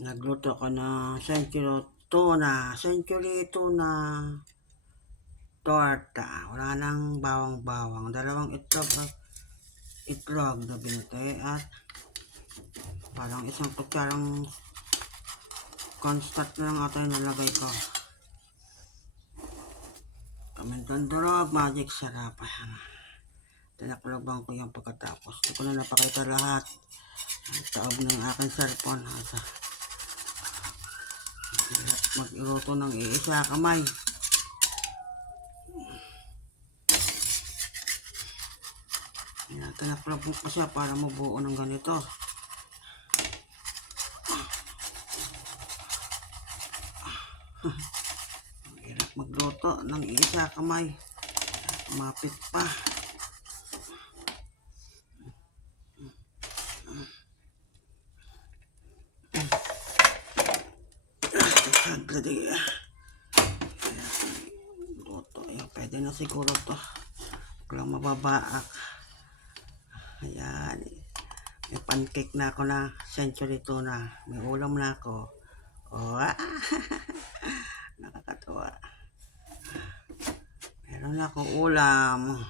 Nagluto ako ng century tuna torta. Wala nang bawang-bawang. 2 itlog na binute at parang 1 kutsarang cornstarch na lang ata yung nalagay ko. Kamintang durog, magic sarap. Tinakloban ko yung pagkatapos. Hindi ko na napakita lahat. Ang taob ng aking cellphone. Mag-iluto ng iisa kamay. Tinakloban ko siya para mabuo ng ganito. Hirap magluto ng iisa kamay. Mapit pa. Saglit. Luto. Pwede na siguro to. Huwag lang mababaak. Ayan. May pancake na ako na century tuna. May ulam na ako. Oh, nakakatawa. Meron na akong ulam.